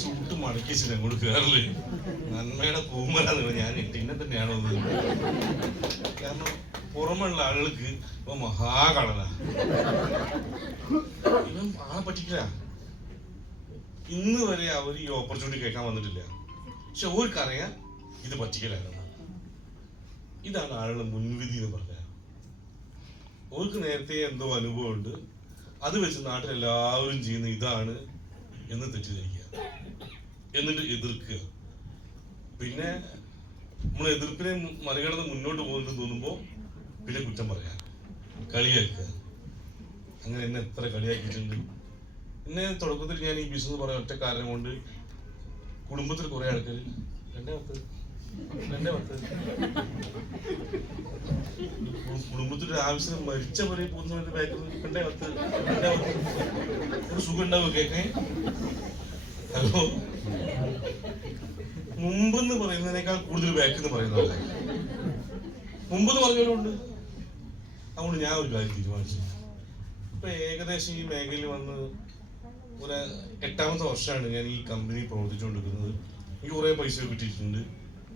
Suit മടക്കി വെച്ചിട്ട് അങ്ങോട്ട് കയറല് നന്മയുടെ കൂമലാന്ന് ഞാൻ ഇന്നെ തന്നെയാണോ അത്. കാരണം പുറമുള്ള ആളുകൾക്ക് ഇപ്പൊ മഹാകളന ഇവൻ ആളെ പറ്റിക്കില്ല. ഇന്ന് വരെ അവർ ഈ ഓപ്പർച്യൂണിറ്റി കേൾക്കാൻ വന്നിട്ടില്ല. പക്ഷെ ഓർക്കറിയാം ഇത് പറ്റിക്കലാണെന്ന്. ഇതാണ് ആളുടെ മുൻവിധി എന്ന് പറഞ്ഞ. ഓർക്ക് നേരത്തെ എന്തോ അനുഭവമുണ്ട്, അത് വെച്ച് നാട്ടിലെല്ലാവരും ചെയ്യുന്ന ഇതാണ് എന്ന് തെറ്റിദ്ധരിക്കുക, എന്നിട്ട് എതിർക്കുക. പിന്നെ നമ്മൾ എതിർപ്പിനെ മറികടന്ന് മുന്നോട്ട് പോകുന്നത് തോന്നുമ്പോൾ പിന്നെ കുറ്റം പറയാം, കളിയാക്കുക. അങ്ങനെ എന്നെ എത്ര കളിയാക്കിയിട്ടുണ്ട്. എന്നെ തുടക്കത്തിൽ ഞാൻ ഈ ബിസിനസ് പറയാൻ ഒറ്റ കാരണം കൊണ്ട് കുടുംബത്തിൽ കുറെ ആൾക്കാർ കുടുംബത്തിന്റെ ആവശ്യം മരിച്ച പോലെ പോകുന്ന സമയത്ത് ബാക്കിൽ ഒരു സുഖം ഉണ്ടാവും കേൾക്കാൻ. ഹലോ, മുമ്പെന്ന് പറയുന്നതിനേക്കാൾ കൂടുതൽ ബാക്കെന്ന് പറയുന്നതല്ല, മുമ്പെന്ന് പറഞ്ഞവരുണ്ട്. അതുകൊണ്ട് ഞാൻ ഒരു കാര്യം തീരുമാനിച്ചു. ഇപ്പൊ ഏകദേശം ഈ മേഖലയിൽ വന്ന് ഒരു 8ാമത്തെ വർഷമാണ് ഞാൻ ഈ കമ്പനി പ്രവർത്തിച്ചുകൊണ്ടിരിക്കുന്നത്. എനിക്ക് കുറെ പൈസ കിട്ടിയിട്ടുണ്ട്.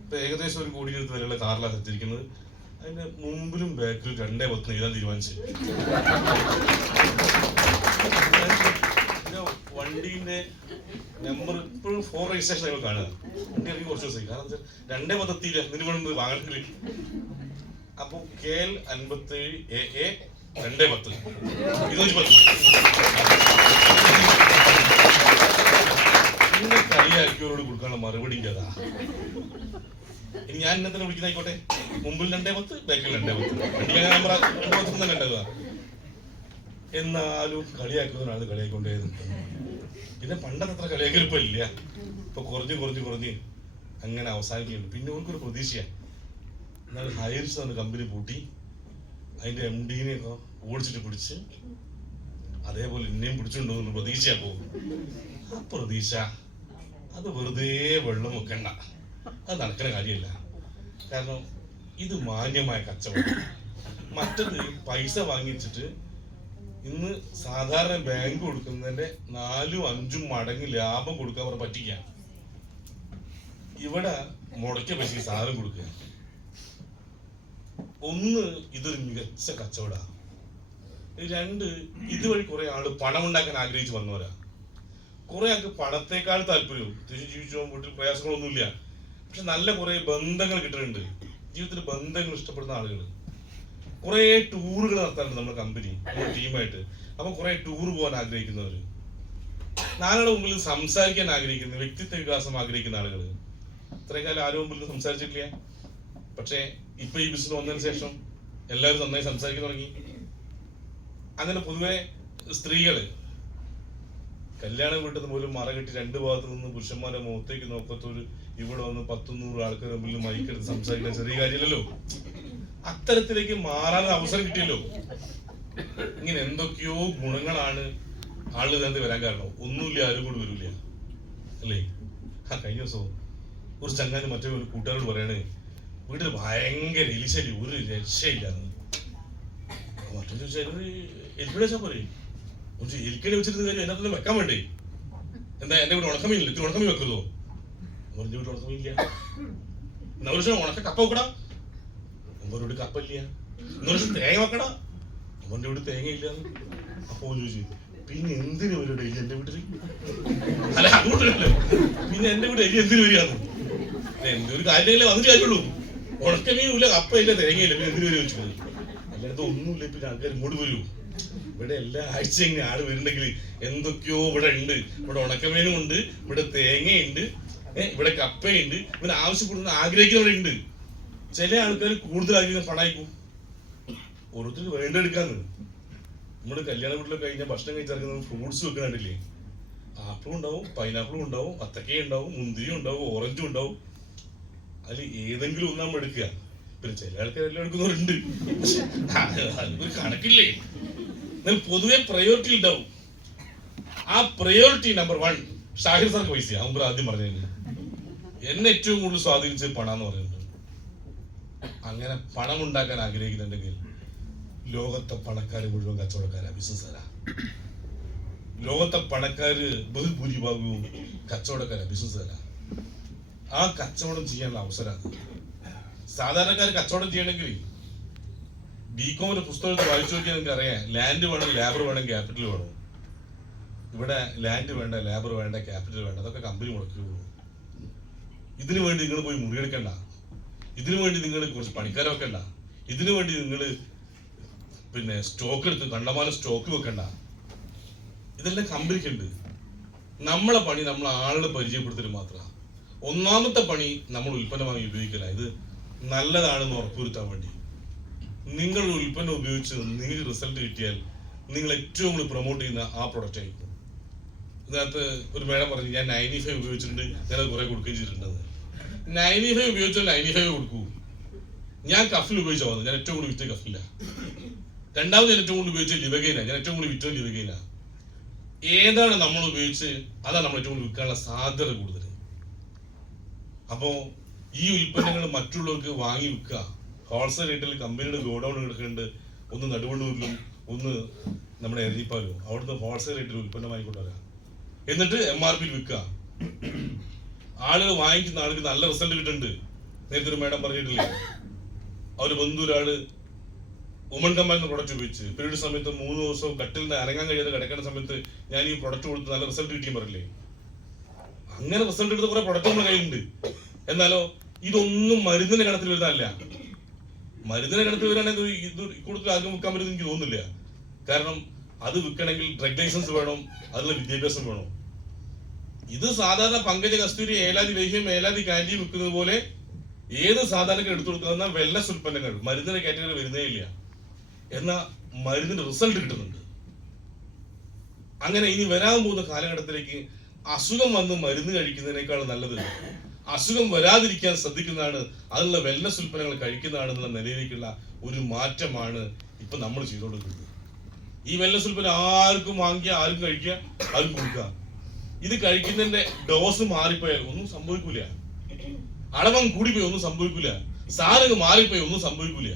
ഇപ്പൊ ഏകദേശം 1 കോടി അടുത്ത് വരെയുള്ള കാറിലാണ് സഞ്ചരിക്കുന്നത്. അതിന്റെ മുമ്പിലും ബാക്കിലും 2.10 എഴുതാൻ തീരുമാനിച്ചു. വണ്ടീന്റെ നമ്പർ ഇപ്പോഴും 4 രജിസ്ട്രേഷൻ ഞങ്ങൾ കാണുക. വണ്ടി ഇറങ്ങി കുറച്ച് ദിവസമായി. കാരണം 2.10 എത്തിയില്ല, ഇതിന് വേണ്ടി വാങ്ങണമെങ്കിൽ. അപ്പൊ KL 57 AA 210 പിന്നെ കളിയാക്കിയവരോട് കൊടുക്കാനുള്ള മറുപടി അതാ. ഇനി ഞാൻ എന്നെ തന്നെ വിളിക്കുന്നതായിക്കോട്ടെ, മുമ്പിൽ 210 ബാക്കിൽ 210 വണ്ടി നമ്പർ 210 തന്നെ ഉണ്ടാവുക. എന്നാലും കളിയാക്കുന്നവരാണ് കളിയാക്കൊണ്ടേത്. പിന്നെ പണ്ടത്ര കളിയാക്കലിപ്പോ ഇല്ല. ഇപ്പൊ കുറഞ്ഞ് അങ്ങനെ അവസാനിക്കുന്നുണ്ട്. പിന്നെ അവർക്കൊരു പ്രതീക്ഷയാണ്. എന്നാൽ ഹൈറിസ് എന്ന കമ്പനി പൂട്ടി അതിന്റെ MD-നെ ഓടിച്ചിട്ട് പിടിച്ച് അതേപോലെ എന്നെയും പിടിച്ചുകൊണ്ടു പ്രതീക്ഷയാ പോകും. ആ പ്രതീക്ഷ അത് വെറുതെ വെള്ളം വെക്കണ്ട, അത് നടക്കുന്ന കാര്യമല്ല. കാരണം ഇത് മാന്യമായ കച്ചവടം. മറ്റത് പൈസ വാങ്ങിച്ചിട്ട് ഇന്ന് സാധാരണ ബാങ്ക് കൊടുക്കുന്നതിന്റെ 4-5 മടങ്ങ് ലാഭം കൊടുക്കാൻ അവർ പറ്റിക്കുക. ഇവിടെ മുടക്കിയ പൈസ സാധനം കൊടുക്കുക. ഒന്ന്, ഇതൊരു മികച്ച കച്ചവടമാണ്. 2, ഇതുവഴി കുറെ ആള് പണം ഉണ്ടാക്കാൻ ആഗ്രഹിച്ച് വന്നവരാ. കുറെ ആൾക്ക് പണത്തെക്കാൾ താല്പര്യവും തിരിച്ചു ജീവിച്ചു പോകാൻ വീട്ടിൽ പ്രയാസങ്ങളൊന്നുമില്ല, പക്ഷെ നല്ല കുറെ ബന്ധങ്ങൾ കിട്ടുന്നുണ്ട്. ജീവിതത്തിൽ ബന്ധങ്ങൾ ഇഷ്ടപ്പെടുന്ന ആളുകൾ കുറെ ടൂറുകൾ നടത്താറുണ്ട് നമ്മുടെ കമ്പനി, നമ്മുടെ ടീമായിട്ട്. അപ്പൊ കുറെ ടൂർ പോകാൻ ആഗ്രഹിക്കുന്നവര്, നാളുടെ മുമ്പിൽ സംസാരിക്കാൻ ആഗ്രഹിക്കുന്ന, വ്യക്തിത്വ വികാസം ആഗ്രഹിക്കുന്ന ആളുകൾ. ഇത്രയും കാലം ആരും മുമ്പിൽ സംസാരിച്ചിട്ടില്ല. പക്ഷെ ഇപ്പൊ ഈ ബിസിനസ് വന്നതിന് ശേഷം എല്ലാവരും നന്നായി സംസാരിക്കാൻ തുടങ്ങി. അങ്ങനെ പൊതുവെ സ്ത്രീകള് കല്യാണം വീട്ടിൽ പോലും മറ കെട്ടി 2 ഭാഗത്ത് നിന്ന് പുരുഷന്മാരെ മുഖത്തേക്ക് നോക്കത്തൊരു ഇവിടെ വന്ന് 10-100 ആൾക്കാർ മുമ്പിൽ മൈക്കെടുത്ത് സംസാരിക്കാൻ ചെറിയ കാര്യമില്ലല്ലോ. അത്തരത്തിലേക്ക് മാറാൻ അവസരം കിട്ടിയല്ലോ. ഇങ്ങനെ എന്തൊക്കെയോ ഗുണങ്ങളാണ് ആളുകൾ ഇതിനകത്ത് വരാൻ കാരണം. ഒന്നുമില്ല, ആരും കൂടി വരില്ല അല്ലേ. കഴിഞ്ഞ ദിവസവും ഒരു ചങ്ങാതി മറ്റേ ഒരു കൂട്ടുകാരോട് പറയണേ, വീട്ടിൽ ഭയങ്കര എലിശലി, ഒരു രക്ഷയില്ലാന്ന്. മറ്റൊരു ചോദിച്ചാൽ എലിക്കട പോരെ, എലിക്കണി വെച്ചിരുന്ന കാര്യം അതിനകത്ത് വെക്കാൻ വേണ്ടേ? എന്താ എന്റെ വീട് ഉണക്കമീനില്ല, ഇത്തിരി ഉണക്കമീൻ വെക്കുന്നോ? എന്റെ വീട് ഉണക്കമീനില്ല. എന്നാ ഒരു ദിവസം ഉണക്ക കപ്പ വെക്കടാ, ഒമ്പത് വീട് കപ്പയില്ല. ഇന്നൊരു ദിവസം തേങ്ങ വെക്കടാ, അവന്റെ വീട് തേങ്ങയില്ല. അപ്പൊ ചോദിച്ചു, പിന്നെ എന്തിനു വരും എലി എന്റെ വീട്ടിൽ? അല്ല അങ്ങോട്ടല്ലോ, പിന്നെ എന്റെ വീട് എലി എന്തിനു വരികയാണ്? എന്തൊരു കാര്യമില്ല, വന്നിട്ട് കാര്യമുള്ളൂ. ഉണക്കമീനില്ല, കപ്പയില്ല, തേങ്ങയില്ല, പിന്നെ എന്തിനു വരും ചോദിച്ചത്? അല്ലാതെ ഒന്നുമില്ല. പിന്നെ ആൾക്കാർ ഇങ്ങോട്ട് വരൂ. ഇവിടെ എല്ലാ ആഴ്ച ഇങ്ങനെ ആട് വരുന്നുണ്ടെങ്കിൽ എന്തൊക്കെയോ ഇവിടെ ഉണ്ട്. ഇവിടെ ഉണക്കമീനും ഉണ്ട്, ഇവിടെ തേങ്ങയുണ്ട്, ഇവിടെ കപ്പയുണ്ട്. ഇവിടെ ആവശ്യപ്പെടുന്ന ആഗ്രഹിക്കുന്നവരുണ്ട്. ചില ആൾക്കാർ കൂടുതൽ ആഗ്രഹിക്കുന്ന പണായിക്കും. ഓരോരുത്തർക്ക് വേണ്ടെടുക്കാന്ന്. നമ്മുടെ കല്യാണ വീട്ടിലൊക്കെ കഴിഞ്ഞാൽ ഭക്ഷണം കഴിച്ചിറങ്ങുന്ന ഫ്രൂട്ട്സ് വെക്കുന്നുണ്ടില്ലേ? ആപ്പിളും ഉണ്ടാവും, പൈനാപ്പിളും ഉണ്ടാവും, അത്തക്കയും ഉണ്ടാവും, മുന്തിരിയും ഉണ്ടാവും, ഓറഞ്ചും ഉണ്ടാവും. അതിൽ ഏതെങ്കിലും ഒന്ന് നമ്മൾ എടുക്കുക. പിന്നെ ചില ആൾക്കാർ എല്ലാം എടുക്കുന്നവരുണ്ട്. അതൊരു കണക്കില്ലേ? എന്നാൽ പൊതുവെ പ്രയോറിറ്റി ഉണ്ടാവും. ആ പ്രയോറിറ്റി നമ്പർ 1 ഷാഹിർ സാർക്ക് പൈസ. അവൻ ആദ്യം പറഞ്ഞു എന്നെ ഏറ്റവും കൂടുതൽ സ്വാധീനിച്ചത് പണം എന്ന് പറയുന്നത്. അങ്ങനെ പണം ഉണ്ടാക്കാൻ ആഗ്രഹിക്കുന്നുണ്ടെങ്കിൽ ലോകത്തെ പണക്കാർ മുഴുവൻ കച്ചവടക്കാരാ, ബിസിനസ്സുകാരാ. ലോകത്തെ പണക്കാര് ബഹുഭൂരിഭാഗവും കച്ചവടക്കാരാ, ബിസിനസ്സുകാരാ. ആ കച്ചവടം ചെയ്യാനുള്ള അവസരമാണ്. സാധാരണക്കാർ കച്ചവടം ചെയ്യണമെങ്കിൽ ബികോമിന്റെ പുസ്തകത്തിൽ വായിച്ചു നോക്കിയാൽ നിങ്ങൾക്ക് അറിയാം, ലാൻഡ് വേണം, ലേബർ വേണം, ക്യാപിറ്റൽ വേണം. ഇവിടെ ലാൻഡ് വേണ്ട, ലേബർ വേണ്ട, ക്യാപിറ്റൽ വേണ്ട, അതൊക്കെ കമ്പനി മുടക്കുകയുള്ളൂ. ഇതിനു വേണ്ടി നിങ്ങൾ പോയി മുറിയെടുക്കണ്ട, ഇതിനു വേണ്ടി നിങ്ങൾ കുറച്ച് പണിക്കാരെ വെക്കണ്ട, ഇതിനു വേണ്ടി നിങ്ങൾ പിന്നെ സ്റ്റോക്ക് എടുത്ത് കണ്ടമാനം സ്റ്റോക്ക് വെക്കണ്ട. ഇതെല്ലാം കമ്പനിക്കുണ്ട്. നമ്മളെ പണി നമ്മൾ ആളുകളെ പരിചയപ്പെടുത്തൽ മാത്രമാണ്. ഒന്നാമത്തെ പണി നമ്മൾ ഉൽപ്പന്നമായി ഉപയോഗിക്കല. ഇത് നല്ലതാണെന്ന് ഉറപ്പുവരുത്താൻ വേണ്ടി നിങ്ങളുടെ ഉൽപ്പന്നം ഉപയോഗിച്ച് നിങ്ങൾക്ക് റിസൾട്ട് കിട്ടിയാൽ നിങ്ങൾ ഏറ്റവും കൂടുതൽ പ്രൊമോട്ട് ചെയ്യുന്ന ആ പ്രൊഡക്റ്റ് ആയിരിക്കും. ഇതിനകത്ത് ഒരു മേഡം പറഞ്ഞു, ഞാൻ 95 ഉപയോഗിച്ചിട്ടുണ്ട്, ഞാനത് കുറെ കൊടുക്കുകയും ചെയ്തിട്ടുണ്ടെന്ന്. 95 ഉപയോഗിച്ചാൽ 95 കൊടുക്കൂ. ഞാൻ കഫിൽ ഉപയോഗിച്ചാൽ വന്നത്, ഞാൻ ഏറ്റവും കൂടുതൽ വിറ്റ കഫില്ല. രണ്ടാമത് ഞാൻ ഏറ്റവും കൂടുതൽ ഉപയോഗിച്ച ലിവഗൈന, ഞാൻ ഏറ്റവും കൂടുതൽ വിറ്റ ലിവഗൈന. ഏതാണ് നമ്മൾ ഉപയോഗിച്ച് അതാണ് നമ്മൾ ഏറ്റവും കൂടുതൽ വിൽക്കാനുള്ള സാധ്യത കൂടുതൽ. അപ്പോൾ ഈ ഉൽപ്പന്നങ്ങൾ മറ്റുള്ളവർക്ക് വാങ്ങി വിൽക്കുക. ഹോൾസെയിൽ റേറ്റിൽ കമ്പനിയുടെ ഗോഡൌൺ എടുക്കുന്നുണ്ട്, ഒന്ന് നടുവണ്ണൂരിലും ഒന്ന് നമ്മുടെ എരഞ്ഞിപ്പാലും. അവിടുന്ന് ഹോൾസെയിൽ റേറ്റിൽ ഉൽപ്പന്നം വാങ്ങിക്കൊണ്ടുവരാം, എന്നിട്ട് MRP വിൽക്കുക. ആളുകൾ വാങ്ങിക്കുന്ന ആൾക്ക് നല്ല റിസൾട്ട് കിട്ടുന്നുണ്ട്. നേരത്തെ ഒരു മേഡം പറഞ്ഞിട്ടില്ലേ, അവര് ബന്ധുരാള് ഉമൺ കമ്പാനിന്റെ പ്രൊഡക്റ്റ് ഉപയോഗിച്ച് പീരീഡ് സമയത്ത് 3 ദിവസവും കട്ടിൽ നിന്ന് അനങ്ങാൻ കഴിയാതെ കിടക്കുന്ന സമയത്ത് ഞാൻ ഈ പ്രൊഡക്റ്റ് കൊടുത്ത് നല്ല റിസൾട്ട് കിട്ടിയും പറയില്ലേ. അങ്ങനെ റിസൾട്ട് എടുത്ത കുറെ പ്രൊഡക്റ്റ് നമ്മുടെ കയ്യിലുണ്ട്. എന്നാലോ ഇതൊന്നും മരുന്നിന്റെ ഗണത്തിൽ വരുന്നതല്ല. മരുന്നിന്റെ ഗണത്തിൽ വരാണെങ്കിൽ ഇത് കൂടുതൽ ആദ്യം വിൽക്കാൻ പറ്റുമെന്ന് എനിക്ക് തോന്നുന്നില്ല. കാരണം അത് വിൽക്കണമെങ്കിൽ ഡ്രഗ് ലൈസൻസ് വേണം, അതിനുള്ള വിദ്യാഭ്യാസം വേണം. ഇത് സാധാരണ പങ്കജ കസ്തൂരി ഏലാദി ലേഹ്യം ഏലാദി കാൻഡി വിൽക്കുന്നത് പോലെ ഏത് സാധാരണക്കാർ എടുത്തു കൊടുക്കുന്ന വെൽനസ് ഉൽപ്പന്നങ്ങൾ മരുന്നിന്റെ കാറ്റഗറി വരുന്നേ ഇല്ല. എന്നാൽ മരുന്നിന്റെ റിസൾട്ട് കിട്ടുന്നുണ്ട്. അങ്ങനെ ഇനി വരാൻ പോകുന്ന കാലഘട്ടത്തിലേക്ക് അസുഖം വന്ന് മരുന്ന് കഴിക്കുന്നതിനേക്കാൾ നല്ലത് അസുഖം വരാതിരിക്കാൻ ശ്രദ്ധിക്കുന്നതാണ്, അതിനുള്ള വെൽനസ് ഉൽപ്പന്നങ്ങൾ കഴിക്കുന്നതാണ് എന്നുള്ള നിലയിലേക്കുള്ള ഒരു മാറ്റമാണ് ഇപ്പൊ നമ്മൾ ചെയ്തുകൊണ്ടിരിക്കുന്നത്. ഈ വെൽനസ് ഉൽപ്പന്നം ആർക്കും വാങ്ങിക്കുക, ആർക്കും കഴിക്കുക, ആർക്കും കൊടുക്കുക. ഇത് കഴിക്കുന്നതിന്റെ ഡോസ് മാറിപ്പോയാൽ ഒന്നും സംഭവിക്കൂല, അളവം കൂടിപ്പോയി ഒന്നും സംഭവിക്കൂല, സാധനങ്ങൾ മാറിപ്പോയി ഒന്നും സംഭവിക്കൂല.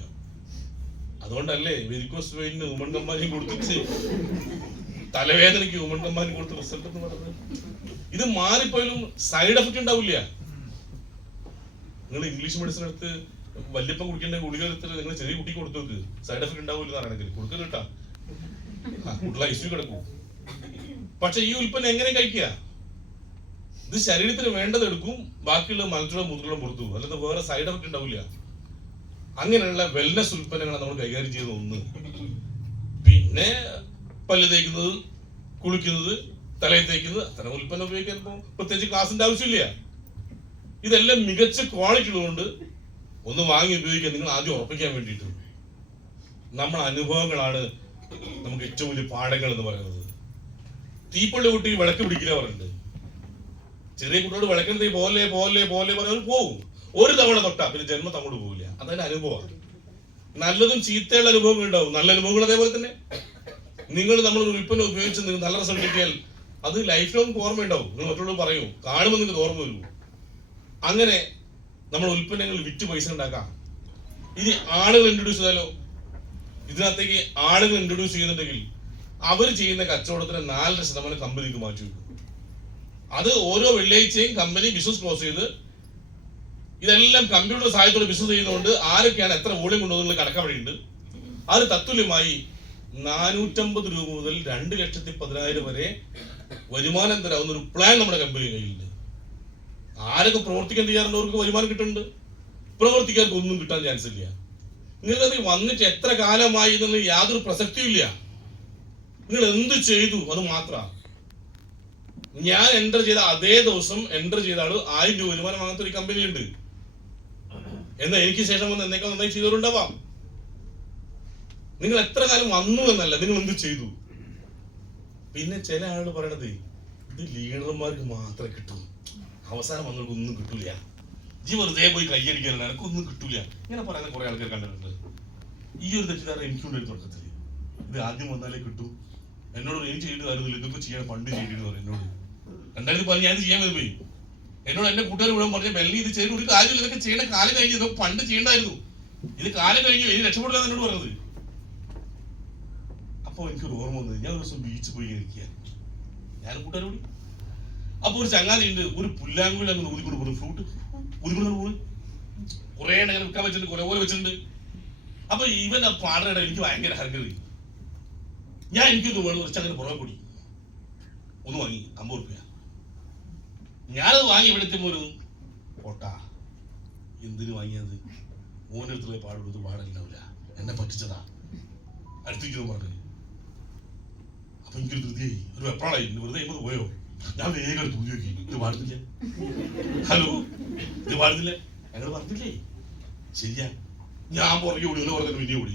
അതുകൊണ്ടല്ലേ വെരിക്കോസ് വെയിന് ഉമൺ കമ്പാനി കൊടുത്തിട്ട് തലവേദനയ്ക്ക് ഉമൺ കമ്പാനി കൊടുത്ത റിസൾട്ട് എന്ന് പറയുന്നത്. ഇത് മാറിപ്പോയാലും സൈഡ് എഫക്റ്റ് ഉണ്ടാവില്ല. നിങ്ങൾ ഇംഗ്ലീഷ് മെഡിസിൻ എടുത്ത് വല്യപ്പം കുടിക്കേണ്ട ഗുളിക എടുത്തിട്ട് നിങ്ങൾ ചെറിയ കുട്ടിക്ക് കൊടുത്തു നോക്ക്, സൈഡ് എഫക്റ്റ് ഉണ്ടാവില്ല എന്നാണെങ്കിൽ കൊടുക്കുക കേട്ടാ, കുട്ടികളെ ഐസിയു കിടക്കും. പക്ഷെ ഈ ഉൽപ്പന്നം എങ്ങനെ കഴിക്കുക? ഇത് ശരീരത്തിന് വേണ്ടത് എടുക്കും, ബാക്കിയുള്ള മലത്തിലുള്ള മുതുകളും പുറത്തു പോകും, അല്ലാതെ വേറെ സൈഡ് എഫക്റ്റ് ഉണ്ടാവില്ല. അങ്ങനെയുള്ള വെൽനസ് ഉൽപ്പന്നങ്ങളെ നമ്മൾ കൈകാര്യം ചെയ്യുന്ന ഒന്ന്. പിന്നെ പല്ല് തേക്കുന്നത്, കുളിക്കുന്നത്, തലയിൽ തേക്കുന്നത്, അത്തരം ഉൽപ്പന്നം ഉപയോഗിക്കാൻ പ്രത്യേകിച്ച് ക്ലാസിന്റെ ആവശ്യമില്ല. ഇതെല്ലാം മികച്ച ക്വാളിറ്റി ഉള്ളതുകൊണ്ട് ഒന്ന് വാങ്ങി ഉപയോഗിക്കാൻ നിങ്ങൾ ആദ്യം ഉറപ്പിക്കാൻ വേണ്ടിയിട്ട്. നമ്മുടെ അനുഭവങ്ങളാണ് നമുക്ക് ഏറ്റവും വലിയ പാഠങ്ങൾ എന്ന് പറയുന്നത്. തീപ്പള്ളി കുട്ടി വിളക്ക് പിടിക്കില്ല പറഞ്ഞിട്ടുണ്ട്. ചെറിയ കുട്ടിയോട് വിളക്കെടുത്ത് പോലെ പോലെ പോലെ പറഞ്ഞാൽ പോകും. ഒരു തവണ തൊട്ടാ പിന്നെ ജന്മം അങ്ങോട്ട് പോകില്ല. അതതിന്റെ അനുഭവമാണ്. നല്ലതും ചീത്തയുള്ള അനുഭവങ്ങൾ ഉണ്ടാവും. നല്ല അനുഭവങ്ങൾ അതേപോലെ തന്നെ. നിങ്ങൾ നമ്മളൊരു ഉൽപ്പന്നം ഉപയോഗിച്ച് നിങ്ങൾ നല്ല റിസൾട്ട് കിട്ടിയാൽ അത് ലൈഫ് ലോങ് ഓർമ്മ ഉണ്ടാവും. നിങ്ങൾ മറ്റുള്ളവർ പറയൂ, കാണുമ്പോൾ നിങ്ങൾക്ക് ഓർമ്മ വരൂ. അങ്ങനെ നമ്മൾ ഉൽപ്പന്നങ്ങൾ വിറ്റ് പൈസ ഉണ്ടാക്കാം. ഇനി ആളുകൾ ഇൻട്രൊഡ്യൂസ് ചെയ്താലോ? ഇതിനകത്തേക്ക് ആളുകൾ ഇൻട്രൊഡ്യൂസ് ചെയ്യുന്നുണ്ടെങ്കിൽ അവർ ചെയ്യുന്ന കച്ചവടത്തിന് 4% കമ്പനിക്ക് മാറ്റി വെക്കും. അത് ഓരോ വെള്ളിയാഴ്ചയും കമ്പനി ബിസിനസ് ക്ലോസ് ചെയ്ത് ഇതെല്ലാം കമ്പ്യൂട്ടർ സഹായത്തോടെ ബിസിനസ് ചെയ്യുന്നതുകൊണ്ട് ആരൊക്കെയാണ് എത്ര വോളിയം കൊണ്ടുവന്നുള്ള കണക്കവഴിയുണ്ട്. അത് തത്തുല്യമായി 450 രൂപ മുതൽ 2,10,000 വരെ വരുമാനം തരാവുന്ന ഒരു പ്ലാൻ നമ്മുടെ കമ്പനി കയ്യിലുണ്ട്. ആരൊക്കെ പ്രവർത്തിക്കാൻ തയ്യാറുള്ളവർക്ക് വരുമാനം കിട്ടുന്നുണ്ട്, പ്രവർത്തിക്കാർക്ക് ഒന്നും കിട്ടാൻ ചാൻസ് ഇല്ല. നിങ്ങൾക്കത് വന്നിട്ട് എത്ര കാലമായി എന്നുള്ള യാതൊരു പ്രസക്തിയും ഇല്ല. നിങ്ങൾ എന്ത് ചെയ്തു അത് മാത്രമാണ്. ഞാൻ എൻ്റർ ചെയ്ത അതേ ദിവസം എൻ്റർ ചെയ്ത ആള് 1000 രൂപ വരുമാനം വാങ്ങാത്ത ഒരു കമ്പനി ഉണ്ട്. എന്നാൽ എനിക്ക് ശേഷം വന്ന് എന്നേക്കാൾ നന്നായി ചെയ്തവരുണ്ടാവാം. നിങ്ങൾ എത്ര കാലം വന്നു എന്നല്ല, നിങ്ങൾ എന്ത് ചെയ്തു. പിന്നെ ചില ആളുകൾ പറയണത് ഇത് ലീഡർമാർക്ക് മാത്രമേ കിട്ടൂ, അവസാനം വന്നവർക്ക് ഒന്നും കിട്ടൂല, വെറുതെ പോയി കൈയടിക്കാനാണ്, എനിക്കൊന്നും കിട്ടൂല, ഇങ്ങനെ പറയുന്ന കുറെ ആൾക്കാർ കണ്ടിട്ടുണ്ട്. ഈ ഒരു തെറ്റിദ്ധാരണ എനിക്കുണ്ടായി തുടക്കത്തിൽ. ഇത് ആദ്യം വന്നാലേ കിട്ടൂ, എന്നോട് എനിക്ക് ചെയ്യേണ്ട കാര്യമില്ല, ഇതൊക്കെ ചെയ്യാൻ പണ്ട് ചെയ്യേണ്ടി പറയും എന്നോട്. 2010 ഞാൻ ചെയ്യാൻ വരുമ്പോയി എന്നോട് എന്റെ കൂട്ടുകാർ മുഴുവൻ പറഞ്ഞ ബെല്ലി ഇത് ചെയ്ത് ഒരു കാര്യമില്ല, ഇതൊക്കെ ചെയ്യേണ്ട കാലം കഴിഞ്ഞ്, ഇതൊക്കെ പണ്ട് ചെയ്യേണ്ടായിരുന്നു, ഇത് കാലം കഴിഞ്ഞു, ഇനി രക്ഷപ്പെടില്ല എന്നോട് പറഞ്ഞത്. അപ്പൊ എനിക്കൊരു ഓർമ്മ വന്നത്, ഞാൻ ഒരു ദിവസം ബീച്ചിൽ പോയി ഇരിക്കുക. ഞാൻ കൂട്ടുകാർ കൂടി. അപ്പൊ ഒരു ചങ്ങാതി ഉണ്ട്, ഒരു പുല്ലാങ്കുഴി അങ്ങനെ ഊതിക്കൊണ്ട് പോകും, ഫ്ലൂട്ട് ഊതിക്കൊണ്ട് പോകും. കുറെ എണ്ണം അങ്ങനെ വിൽക്കാൻ വെച്ചിട്ടുണ്ട്, കൊല പോലെ വെച്ചിട്ടുണ്ട്. അപ്പൊ ഇവൻ ആ പാടയുടെ എനിക്ക് ഭയങ്കര ഹരങ്കറി. എനിക്കൊന്ന് വേണം, കുറച്ച് അങ്ങനെ പുറകെ കൂടി ഒന്ന് വാങ്ങി 50 റുപ്യ. ഞാനത് വാങ്ങി ഇവിടെ എത്തുമ്പോൾ ഒരു പൊട്ടാ, എന്തിനു വാങ്ങിയത്? ഓനടുത്തുള്ള പാടുള്ളത് പാടലുണ്ടാവില്ല, എന്നെ പറ്റിച്ചതാ, അടുത്തേക്ക് പറഞ്ഞു. അപ്പൊ എനിക്കൊരു ധൃതിയായി, ഒരു വെപ്രാളായി, വെറുതെ ഇങ്ങോട്ട് പോയോ. ഞാൻ വേഗം എടുത്ത് ഊതി നോക്കി, ഇത് പാടുന്നില്ല. ഹലോ, ഇത് പാടുന്നില്ല, ഞങ്ങൾ പറഞ്ഞില്ലേ? ശരിയാ, ഞാൻ പുറകെ ഓടി, ഒന്ന് പുറകെ പിന്നെ ഓടി.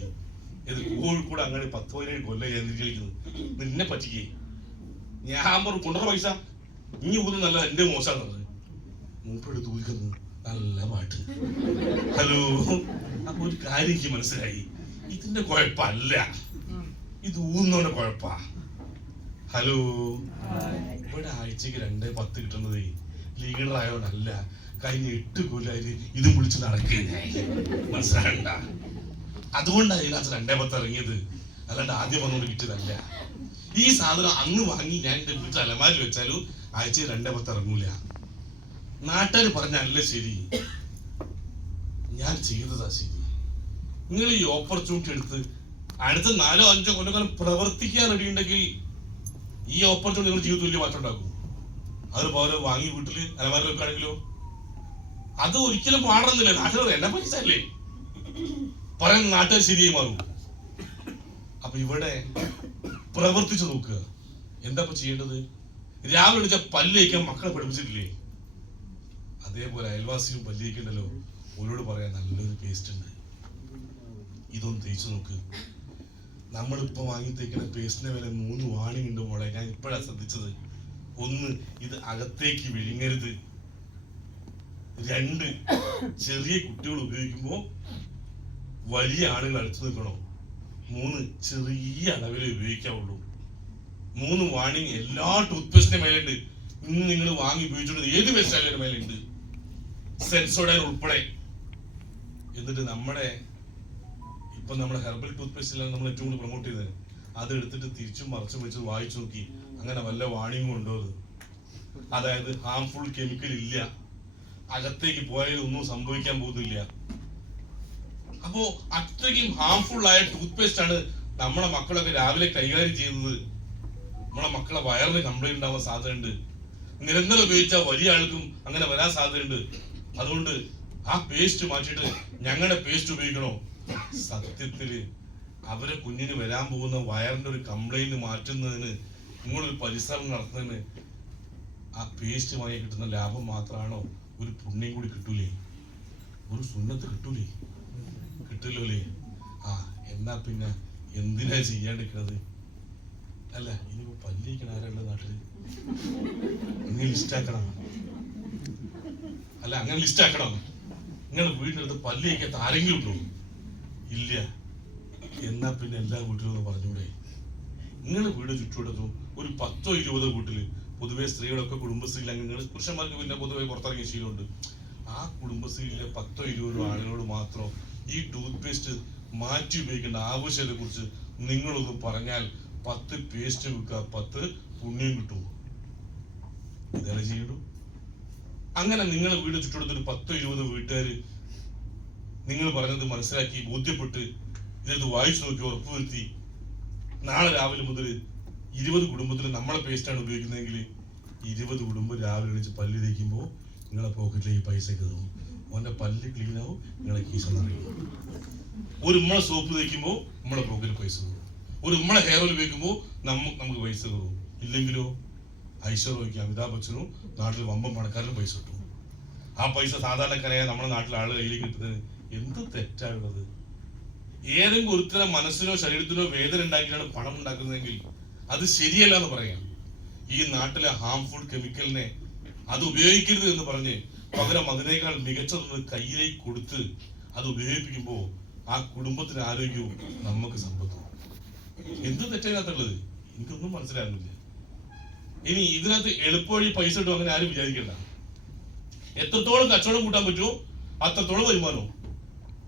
ഇത് കോഴിക്കോട് അങ്ങനെ 10-17 കൊല്ലം കളിക്കുന്നത്, നിന്നെ പറ്റിക്കേ. ഞാൻ പറഞ്ഞു കൊണ്ടുവന്ന പൈസ ഇനി ഊതും നല്ല എന്റെ മോശമാണെന്നത്. മൂപ്പെടുത്ത് ഊതിക്കുന്നത് നല്ല പാട്ട്. ഹലോ, അപ്പൊ ഒരു കാര്യം എനിക്ക് മനസ്സിലായി, ഇതിന്റെ കുഴപ്പമല്ല, ഇത് ഊന്നോന്റെ കുഴപ്പാ. ഹലോ, ഇവിടെ ആഴ്ചക്ക് 2-10 കിട്ടുന്നത് ലീഡർ ആയോണ്ടല്ല, കഴിഞ്ഞ 8 കൊല്ലായി ഇതും വിളിച്ച് നടക്കുക. മനസ്സിലാകണ്ട, അതുകൊണ്ടാണ് ഇതിനകത്ത് 2-10 ഇറങ്ങിയത്, അല്ലാണ്ട് ആദ്യം വന്നുകൊണ്ട് കിട്ടിയതല്ല. ഈ സാധനം അന്ന് വാങ്ങി ഞാൻ എന്റെ വീട്ടിൽ അലമാരിൽ വെച്ചാലും ആഴ്ച 2-10 ഇറങ്ങൂല. നാട്ടുകാർ പറഞ്ഞല്ല ശരി, ഞാൻ ചെയ്തതാ ശരി. നിങ്ങൾ ഈ ഓപ്പർച്യൂണിറ്റി എടുത്ത് അടുത്ത 4-5 കൊല്ലക്കാലം പ്രവർത്തിക്കാൻ റെഡിയുണ്ടെങ്കിൽ ഈ ഓപ്പർച്യൂണിറ്റി നിങ്ങൾ ജീവിതത്തിൽ വലിയ മാറ്റം ഉണ്ടാക്കും. അതിന് പകരം വാങ്ങി വീട്ടിൽ അലമാരിൽ വെക്കുകയാണെങ്കിലോ അത് ഒരിക്കലും പാടണമെന്നില്ല. നാട്ടുകാർ എന്നെ പൈസ അല്ലേ പറയുന്ന, നാട്ടുകാർ ശരിയായി മാറും. അപ്പൊ ഇവിടെ പ്രവർത്തിച്ചു നോക്കുക. എന്താ ചെയ്യേണ്ടത്? രാവിലെ വിളിച്ച പല്ല് വയ്ക്കാൻ മക്കളെ പഠിപ്പിച്ചിട്ടില്ലേ? അതേപോലെ അയൽവാസിയും പല്ല് വയ്ക്കണ്ടല്ലോ, ഓരോട് പറയാൻ നല്ലൊരു പേസ്റ്റ് ഉണ്ട്, ഇതൊന്ന് തേച്ചു നോക്ക്. നമ്മളിപ്പോ വാങ്ങി തേക്കുന്ന പേസ്റ്റിന്റെ വില 3 വാണിംഗ് ഉണ്ട് മോളെ. ഞാൻ ഇപ്പോഴാണ് ശ്രദ്ധിച്ചത്. 1, ഇത് അകത്തേക്ക് വിഴുങ്ങരുത്. 2, ചെറിയ കുട്ടികൾ ഉപയോഗിക്കുമ്പോ വലിയ ആളുകൾ അടുത്ത് നിൽക്കണം. 3, ചെറിയ അളവിലേ ഉപയോഗിക്കാവുള്ളൂ. 3 വാണിംഗ് എല്ലാ ടൂത്ത് പേസ്റ്റിന്റെ മേലുണ്ട്. ഇന്ന് നിങ്ങൾ വാങ്ങി ഉപയോഗിച്ചോണ്ട് ഏത് പേസ്റ്റ് ആയാലും മേലുണ്ട്, സെൻസോഡൈൻ ഉൾപ്പെടെ. എന്നിട്ട് നമ്മുടെ ഹെർബൽ ടൂത്ത് പേസ്റ്റിലാണ് നമ്മൾ ഏറ്റവും കൂടുതൽ പ്രൊമോട്ട് ചെയ്തത്. അത് എടുത്തിട്ട് തിരിച്ചും മറിച്ചും വെച്ച് വായിച്ചു നോക്കി, അങ്ങനെ വല്ല വാണിംഗും ഉണ്ടോ? അതായത് ഹാംഫുൾ കെമിക്കൽ ഇല്ല, അകത്തേക്ക് പോയാലും ഒന്നും സംഭവിക്കാൻ പോകുന്നില്ല. അപ്പോ അത്രയ്ക്കും ഹാംഫുൾ ആയ ടൂത്ത് പേസ്റ്റ് ആണ് നമ്മളെ മക്കളൊക്കെ രാവിലെ കൈകാര്യം ചെയ്യുന്നത്. നമ്മളെ മക്കളെ വയറിന് കംപ്ലൈന്റ് ഉണ്ടാവാൻ സാധ്യതയുണ്ട്. നിരന്തരം ഉപയോഗിച്ചാൽ വലിയ ആൾക്കും അങ്ങനെ വരാൻ സാധ്യതയുണ്ട്. അതുകൊണ്ട് ആ പേസ്റ്റ് മാറ്റിയിട്ട് ഞങ്ങളുടെ പേസ്റ്റ് ഉപയോഗിക്കണോ? സത്യത്തില് അവരെ കുഞ്ഞിന് വരാൻ പോകുന്ന വയറിന്റെ ഒരു കംപ്ലൈന്റ് മാറ്റുന്നതിന് നിങ്ങളൊരു പരിശ്രമം നടത്തുന്നതിന് ആ പേസ്റ്റ് വാങ്ങി കിട്ടുന്ന ലാഭം മാത്രമാണോ? ഒരു പുണ്യം കൂടി കിട്ടൂലേ? ഒരു സുന്നത്ത് കിട്ടൂലേ? കിട്ടില്ലേ? എന്നാ പിന്നെ എന്തിനാ ചെയ്യാണ്ടിരിക്കുന്നത്? അല്ല, ഇനിയിപ്പോ പല്ലിക്കണ ആരാളുടെ നാട്ടില്? അങ്ങനെ ലിസ്റ്റാക്കണം. അല്ല, അങ്ങനെ ലിസ്റ്റാക്കണം. നിങ്ങൾ വീടിനടുത്ത് പല്ലിക്കാത്ത ആരെങ്കിലും ഉണ്ടോ? ഇല്ല. എന്നാ പിന്നെ എല്ലാ വീട്ടിലും പറഞ്ഞൂടെ? നിങ്ങൾ വീട് ചുറ്റുവട്ടത്തും ഒരു 10-20 വീട്ടില് പൊതുവെ സ്ത്രീകളൊക്കെ കുടുംബശ്രീയിൽ അംഗങ്ങൾ, പുരുഷന്മാർക്ക് പിന്നെ പൊതുവെ പുറത്തിറങ്ങിയ ശീലമുണ്ട്. ആ കുടുംബശ്രീയിലെ 10-20 ആളുകളോട് മാത്രം ഈ ടൂത്ത് പേസ്റ്റ് മാറ്റി ഉപയോഗിക്കേണ്ട ആവശ്യത്തെ കുറിച്ച് നിങ്ങളൊന്ന് പറഞ്ഞാൽ 10 പേസ്റ്റ് വെക്കുക, 10 പുണ്യം കിട്ടും. ഇതല്ലേ ചെയ്യൂ? അങ്ങനെ നിങ്ങളെ വീട് ചുറ്റുവട്ടത്തൊരു 10-20 വീട്ടുകാർ നിങ്ങൾ പറഞ്ഞത് മനസ്സിലാക്കി ബോധ്യപ്പെട്ട് ഇതെടുത്ത് വായിച്ചു നോക്കി ഉറപ്പുവരുത്തി നാളെ രാവിലെ മുതൽ 20 കുടുംബത്തിൽ നമ്മളെ പേസ്റ്റാണ് ഉപയോഗിക്കുന്നതെങ്കിൽ 20 കുടുംബം രാവിലെ എണീച്ച് പല്ല് തേക്കുമ്പോൾ നിങ്ങളെ പോക്കറ്റിലേക്ക് പൈസ കയറും. ഓൻ്റെ പല്ല് ക്ലീൻ ആവും, നിങ്ങളെ കീശ നിറയും. ഒരു ഉമ്മളെ സോപ്പ് തേക്കുമ്പോൾ നമ്മളെ പോക്കറ്റിൽ പൈസ കയറും. ഒരു ഉമ്മളെ ഹെയർ ഓയിൽ ഉപയോഗിക്കുമ്പോൾ നമുക്ക് പൈസ കയറും. ഇല്ലെങ്കിലോ ഐശ്വര്യയ്ക്ക് അമിതാഭ് ബച്ചനും നാട്ടിൽ വമ്പം പണക്കാരനും പൈസ കിട്ടും. ആ പൈസ സാധാരണക്കാരായ നമ്മുടെ നാട്ടിലെ ആളുകൾ കയ്യിലേക്ക് കിട്ടുന്നത് എന്ത് തെറ്റാണുള്ളത്? ഏതെങ്കിലും ഒരുത്തരം മനസ്സിനോ ശരീരത്തിനോ വേദന ഉണ്ടാക്കിയാണ് പണം ഉണ്ടാക്കുന്നതെങ്കിൽ അത് ശരിയല്ല എന്ന് പറയാം. ഈ നാട്ടിലെ ഹാംഫുൾ കെമിക്കലിനെ അത് ഉപയോഗിക്കരുത് എന്ന് പറഞ്ഞ് പകരം അതിനേക്കാൾ മികച്ചതൊന്ന് കയ്യിലേക്ക് കൊടുത്ത് അത് ഉപയോഗിപ്പിക്കുമ്പോൾ ആ കുടുംബത്തിന് ആരോഗ്യവും നമുക്ക് സമ്പത്തും. എന്ത് തെറ്റതിനകത്തുള്ളത്? എനിക്കൊന്നും മനസ്സിലാകുന്നില്ല. ഇനി ഇതിനകത്ത് എളുപ്പവഴി പൈസ കിട്ടും അങ്ങനെ ആരും വിചാരിക്കണ്ട. എത്രത്തോളം കച്ചവടം കൂട്ടാൻ പറ്റുമോ അത്രത്തോളം വരുമാനവും.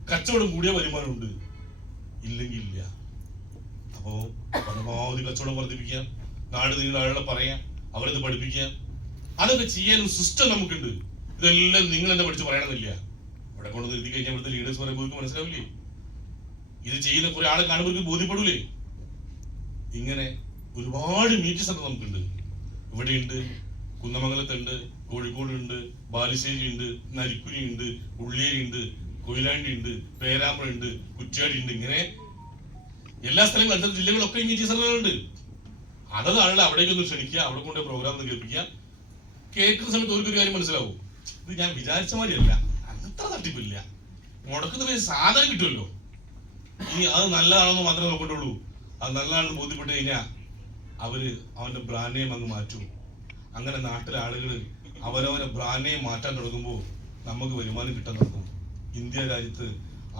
കച്ചവടം കൂടിയ വരുമാനമുണ്ട്, ഇല്ലെങ്കിൽ ഇല്ല. അപ്പോ പരമാവധി കച്ചവടം വർദ്ധിപ്പിക്കാം, നാട് നീളെ ആളുകളെ പറയാം, അവരത് പഠിപ്പിക്കുക. അതൊക്കെ ചെയ്യാൻ ഒരു സിസ്റ്റം നമുക്കുണ്ട്. ഇതെല്ലാം നിങ്ങൾ എന്നെ പഠിച്ച് പറയണമെന്നില്ല. ഇവിടെ കൊണ്ട് നിർത്തി കഴിഞ്ഞാൽ ഇവിടുത്തെ ലീഡേഴ്സ് പറയുമ്പോൾ മനസ്സിലാവില്ലേ? ഇത് ചെയ്യുന്ന കുറെ ആളെ കാണുമ്പോൾ ബോധ്യപ്പെടൂലേ? ഇങ്ങനെ ഒരുപാട് മീറ്റിംഗ് സെന്റർ നമുക്കുണ്ട്. ഇവിടെയുണ്ട്, കുന്നമംഗലത്തുണ്ട്, കോഴിക്കോടുണ്ട്, ബാലുശ്ശേരി ഉണ്ട്, നരിക്കുനി ഉണ്ട്, ഉള്ളിയേരി ഉണ്ട്, കൊയിലാണ്ടി ഉണ്ട്, പേരാമ്പ്ര ഉണ്ട്, കുറ്റ്യാടി ഉണ്ട്. ഇങ്ങനെ എല്ലാ സ്ഥലങ്ങളും അടുത്ത ജില്ലകളൊക്കെ മീറ്റിംഗ് സെന്ററുകളുണ്ട്. അതത് ആളുടെ അവിടേക്കൊന്ന് ക്ഷണിക്കുക, അവിടെ കൊണ്ട് പ്രോഗ്രാം ഒന്ന് കേൾപ്പിക്കുക. കേൾക്കുന്ന സമയത്ത് ഒരു കാര്യം മനസ്സിലാവും, ഇത് ഞാൻ വിചാരിച്ച മാതിരിയല്ല, അത്ര തട്ടിപ്പില്ല, മുടക്കുന്ന പേര് സാധനം കിട്ടുമല്ലോ. ഇനി അത് നല്ലതാണെന്ന് മാത്രമേ നോക്കണ്ടുള്ളൂ. അത് നല്ലതാണെന്ന് ബോധ്യപ്പെട്ട് കഴിഞ്ഞാൽ അവര് അവന്റെ ബ്രാൻഡ് നെയിം അങ്ങ് മാറ്റും. അങ്ങനെ നാട്ടിലെ ആളുകൾ അവരവരെ ബ്രാൻഡ് നെയിം മാറ്റാൻ തുടങ്ങുമ്പോൾ നമുക്ക് വരുമാനം കിട്ടാൻ തുടങ്ങും. ഇന്ത്യ രാജ്യത്ത്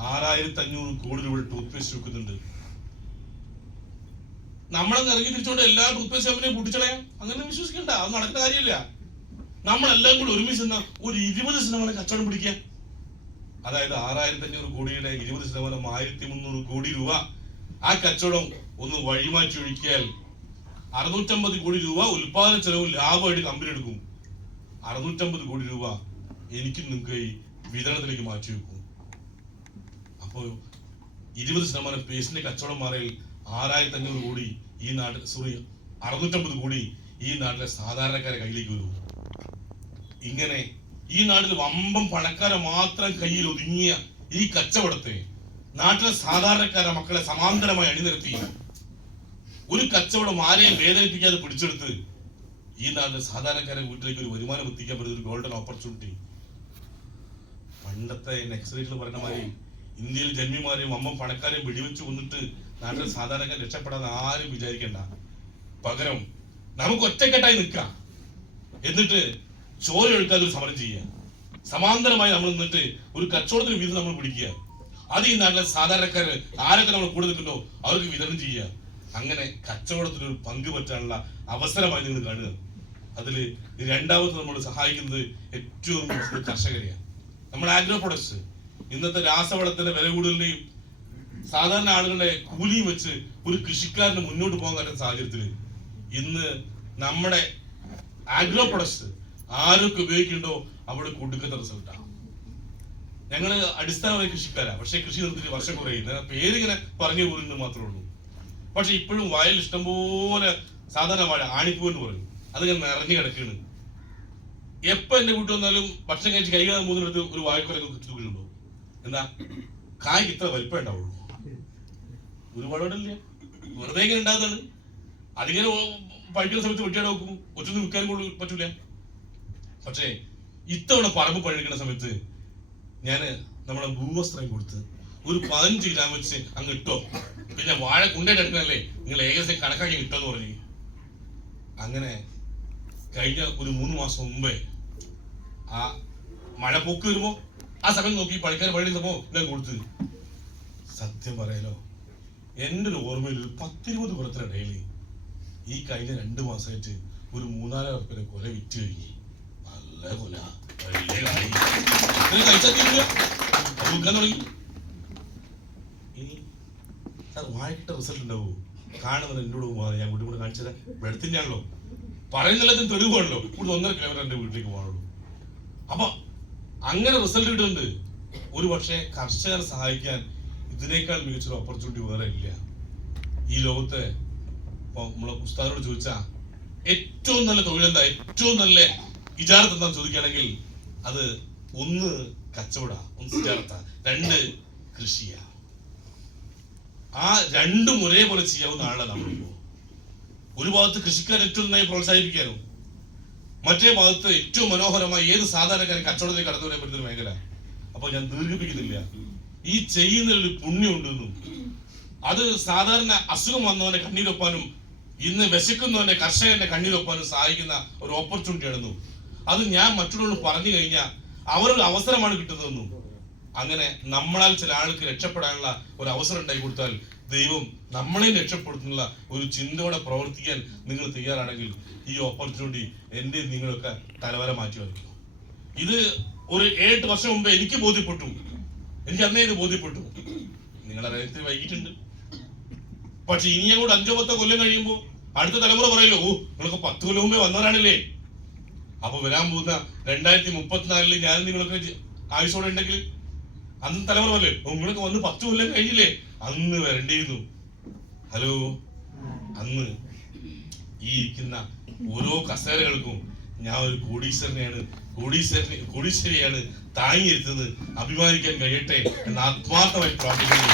6500 കോടി രൂപ ടൂത്ത് പേസ്റ്റ് വിൽക്കുന്നുണ്ട്. നമ്മളങ്ങ് ഇറങ്ങി തിരിച്ചുകൊണ്ട് എല്ലാ ടൂത്ത് പേസ്റ്റ് കമ്പനിയും പൊട്ടിച്ചളയാം, അങ്ങനെ വിശ്വസിക്കണ്ട. അത് നടക്കുന്ന കാര്യമില്ല. നമ്മളെല്ലാം കൂടി ഒരുമിച്ച് നിന്ന ഒരു 20% കച്ചവടം പിടിക്കുക. അതായത് 6500 കോടിയുടെ 20% 1300 കോടി രൂപ. ആ കച്ചവടം ഒന്ന് വഴിമാറ്റി ഒഴിക്കിയാൽ 650 കോടി രൂപ ഉൽപാദന ചെലവും ലാഭമായിട്ട് കമ്പനി എടുക്കും. 650 കോടി രൂപ എനിക്കും നിങ്ങൾക്ക് ഈ വിതരണത്തിലേക്ക് മാറ്റി വെക്കും. അപ്പോൾ 20% പേസ്റ്റിന്റെ കച്ചവടം മാറിയാൽ 6500 കോടി ഈ നാട്ടിൽ 650 കോടി ഈ നാട്ടിലെ സാധാരണക്കാരെ കയ്യിലേക്ക് വരും. ഇങ്ങനെ ഈ നാട്ടിൽ വമ്പം പണക്കാരെ മാത്രം കയ്യിൽ ഒതുങ്ങിയ ഈ കച്ചവടത്തെ നാട്ടിലെ സാധാരണക്കാരെ മക്കളെ സമാന്തരമായി അണിനിരത്തി ഒരു കച്ചവടം ആരെയും വേദനിപ്പിക്കാതെ പിടിച്ചെടുത്ത് ഈ നാട്ടിലെ സാധാരണക്കാരെ വീട്ടിലേക്ക് ഒരു വരുമാനം എത്തിക്കാൻ പറ്റുന്ന ഒരു ഗോൾഡൻ ഓപ്പർച്യൂണിറ്റി. പണ്ടത്തെ നെക്സലൈറ്റിൽ പറഞ്ഞ മാതിരി ഇന്ത്യയിൽ ജന്മിമാരെയും വമ്പം പണക്കാരെയും വെടിവെച്ച് കൊന്നിട്ട് നാട്ടിലെ സാധാരണക്കാർ രക്ഷപ്പെടാൻ ആരും വിചാരിക്കണ്ട. പകരം നമുക്ക് ഒറ്റക്കെട്ടായി നിൽക്കാം, എന്നിട്ട് ചോര ഒഴുക്കാതെ ഒരു സമരം ചെയ്യുക. സമാന്തരമായി നമ്മൾ നിന്നിട്ട് ഒരു കച്ചവടത്തിന് വീതം നമ്മൾ പിടിക്കുക. അത് ഈ നാട്ടിലെ സാധാരണക്കാര് ആരൊക്കെ നമ്മൾ കൂടെ നിൽക്കുന്നോ അവർക്ക് വിതരണം ചെയ്യുക. അങ്ങനെ കച്ചവടത്തിന് ഒരു പങ്ക് പറ്റാനുള്ള അവസരമായി നിങ്ങൾ കാണുക. അതില് രണ്ടാമത് നമ്മൾ സഹായിക്കുന്നത് ഏറ്റവും കർഷകരെയാണ്. നമ്മൾ ആഗ്രോ പ്രൊഡക്ട്സ് ഇന്നത്തെ രാസവളത്തിന്റെ വില കൂടുതലിനെയും സാധാരണ ആളുകളുടെ കൂലിയും വെച്ച് ഒരു കൃഷിക്കാരന് മുന്നോട്ട് പോകാൻ പറ്റുന്ന സാഹചര്യത്തിൽ ഇന്ന് നമ്മുടെ ആഗ്രോ പ്രൊഡക്ട്സ് ആരൊക്കെ ഉപയോഗിക്കണ്ടോ അവിടെ കൊടുക്കുന്ന റിസൾട്ടാണ്. ഞങ്ങള് അടിസ്ഥാനമായി കൃഷിക്കാരാ, പക്ഷെ കൃഷി നിർത്തിയിട്ട് വർഷം കുറയുന്ന പേരിങ്ങനെ പറഞ്ഞു പോരുന്നത് മാത്രമേ ഉള്ളൂ. പക്ഷെ ഇപ്പോഴും വയൽ ഇഷ്ടംപോലെ സാധാരണ വാഴ ആണിപ്പൂവെന്ന് പറയും, അതിങ്ങനെ നിറഞ്ഞു കിടക്കുകയാണ്. എപ്പോ എന്റെ വീട്ടിൽ വന്നാലും ഭക്ഷണം കഴിച്ച് കൈകാതെ മൂന്നിടത്ത് ഒരു വാഴക്കുറയൊക്കെ കിട്ടുന്നുണ്ടോ? എന്താ കായ്ക്ക് ഇത്ര വലിപ്പം ഉണ്ടാവുള്ളൂ, ഒരുപാടില്ല, വെറുതെ ഇങ്ങനെ ഉണ്ടാകുന്നതാണ്. അതിങ്ങനെ പഴിക്കുന്ന സമയത്ത് വെട്ടിയാടെ വെക്കും, ഒറ്റൊന്നും വിൽക്കാനും പറ്റൂല. പക്ഷേ ഇത്തവണ പറമ്പ് പഴിക്കുന്ന സമയത്ത് ഞാന് നമ്മളെ ഭൂവസ്ത്രം കൊടുത്ത് ഒരു 15 ഗ്രാം വെച്ച് അങ്ങ് ഇട്ടോ, പിന്നെ വാഴ കുണ്ടേറ്റ് എടുക്കണല്ലേ നിങ്ങൾ ഏകദേശം കണക്കാക്കി ഇട്ടോന്ന് പറഞ്ഞു. അങ്ങനെ കഴിഞ്ഞ ഒരു 3 മാസം മുമ്പേ ആ മഴ പൊക്ക് വരുമ്പോ ആ സമയം നോക്കി പണിക്കാർ പണി എടുത്തപ്പോ ഞാൻ കൊടുത്ത്. സത്യം പറയാലോ, എൻ്റെ ഒരു ഓർമ്മയിൽ ഒരു 10-20 കുളത്തിലെ ഡെയിലി ഈ കഴിഞ്ഞ 2 മാസമായിട്ട് ഒരു 3-4 ഉറുപ്പിക കൊല വിറ്റ് കഴിഞ്ഞു. നല്ല കൊല കഴിച്ചാൽ തീരില്ല, അത് വിൽക്കാൻ തുടങ്ങി. ഇനി സാർ വാഴക്കിട്ട റിസൾട്ട് ഉണ്ടാവോ? കാണുന്നത് എന്നോട് ഞാൻ വീട്ടിൽ കൂടെ കാണിച്ചത് വെടുത്തിനാണല്ലോ, പറയുന്നില്ലത്തിന് തെളിവാണല്ലോ. ഇവിടെ 1.5 കിലോമീറ്റർ എൻ്റെ വീട്ടിലേക്ക് പോകാനുള്ളൂ. അപ്പൊ അങ്ങനെ റിസൾട്ട് കിട്ടുന്നുണ്ട്. ഒരു പക്ഷേ കർഷകരെ സഹായിക്കാൻ ഇതിനേക്കാൾ മികച്ചൊരു ഓപ്പർച്യൂണിറ്റി വേറെ ഇല്ല ഈ ലോകത്ത്. ഇപ്പൊ നമ്മളെ ഉസ്താദിനോട് ചോദിച്ചാ ഏറ്റവും നല്ല തൊഴിലെന്താ, ഏറ്റവും നല്ല ഇജാറത്ത് എന്താന്ന് ചോദിക്കുകയാണെങ്കിൽ അത് 1 കച്ചവട, 1 ഇജാറത്ത, 2 കൃഷിയാ. ആ 2ഉം ഒരേപോലെ ചെയ്യാവുന്ന ആളാണ് നമ്മളിപ്പോ. ഒരു ഭാഗത്ത് കൃഷിക്കാരെ ഏറ്റവും നന്നായി പ്രോത്സാഹിപ്പിക്കാനും മറ്റേ ഭാഗത്ത് ഏറ്റവും മനോഹരമായി ഏത് സാധാരണക്കാരൻ കച്ചവടത്തിലേക്ക് കടന്നു വരാൻ പറ്റുന്ന മേഖല. അപ്പൊ ഞാൻ ദീർഘിപ്പിക്കുന്നില്ല, ഈ ചെയ്യുന്നതിൽ പുണ്യമുണ്ടെന്നും അത് സാധാരണ അസുഖം വന്നവന്റെ കണ്ണീരൊപ്പാനും ഇന്ന് വിശക്കുന്നവന്റെ കർഷകന്റെ കണ്ണീരൊപ്പാനും സഹായിക്കുന്ന ഒരു ഓപ്പർച്യൂണിറ്റി ആണെന്നും അത് ഞാൻ മറ്റുള്ളവരോട് പറഞ്ഞു കഴിഞ്ഞാൽ അവരൊരു അവസരമാണ് കിട്ടുന്നതെന്നും അങ്ങനെ നമ്മളാൽ ചില ആൾക്ക് രക്ഷപ്പെടാനുള്ള ഒരു അവസരം ഉണ്ടായി കൊടുത്താൽ ദൈവം നമ്മളെയും രക്ഷപ്പെടുത്തുന്നുള്ള ഒരു ചിന്തയോടെ പ്രവർത്തിക്കാൻ നിങ്ങൾ തയ്യാറാണെങ്കിൽ ഈ ഓപ്പർച്യൂണിറ്റി എൻ്റെ നിങ്ങളൊക്കെ തലവര മാറ്റി വയ്ക്കും. ഇത് ഒരു 7 വർഷം മുമ്പ് എനിക്ക് ബോധ്യപ്പെട്ടു, എനിക്ക് അന്നേ ഇത് ബോധ്യപ്പെട്ടു. നിങ്ങളുടെ അറിയത്തിൽ വൈകിട്ടുണ്ട്. പക്ഷെ ഇനി അങ്ങോട്ട് 5-10 കൊല്ലം കഴിയുമ്പോൾ അടുത്ത തലമുറ പറയല്ലോ, ഓ നിങ്ങളൊക്കെ 10 കൊല്ലം മുമ്പേ വന്നവരാണില്ലേ. അപ്പൊ വരാൻ പോകുന്ന 2034 ഞാൻ നിങ്ങളൊക്കെ ആയുസോടെ ഉണ്ടെങ്കിൽ അന്ന് തലമുറ പറയല്ലേ, ഓ നിങ്ങളൊക്കെ വന്ന് 10 കൊല്ലം കഴിഞ്ഞില്ലേ, അന്ന് വരണ്ടിയിരുന്നു. ഹലോ, അന്ന് ഈ ഇരിക്കുന്ന ഓരോ കസേരകൾക്കും ഞാൻ ഒരു കോടീശ്വരിയാണ് താങ്ങിയിരുത്തുന്നത്, അഭിമാനിക്കാൻ കഴിയട്ടെ എന്ന് ആത്മാർത്ഥമായി പ്രാർത്ഥിക്കുന്നു.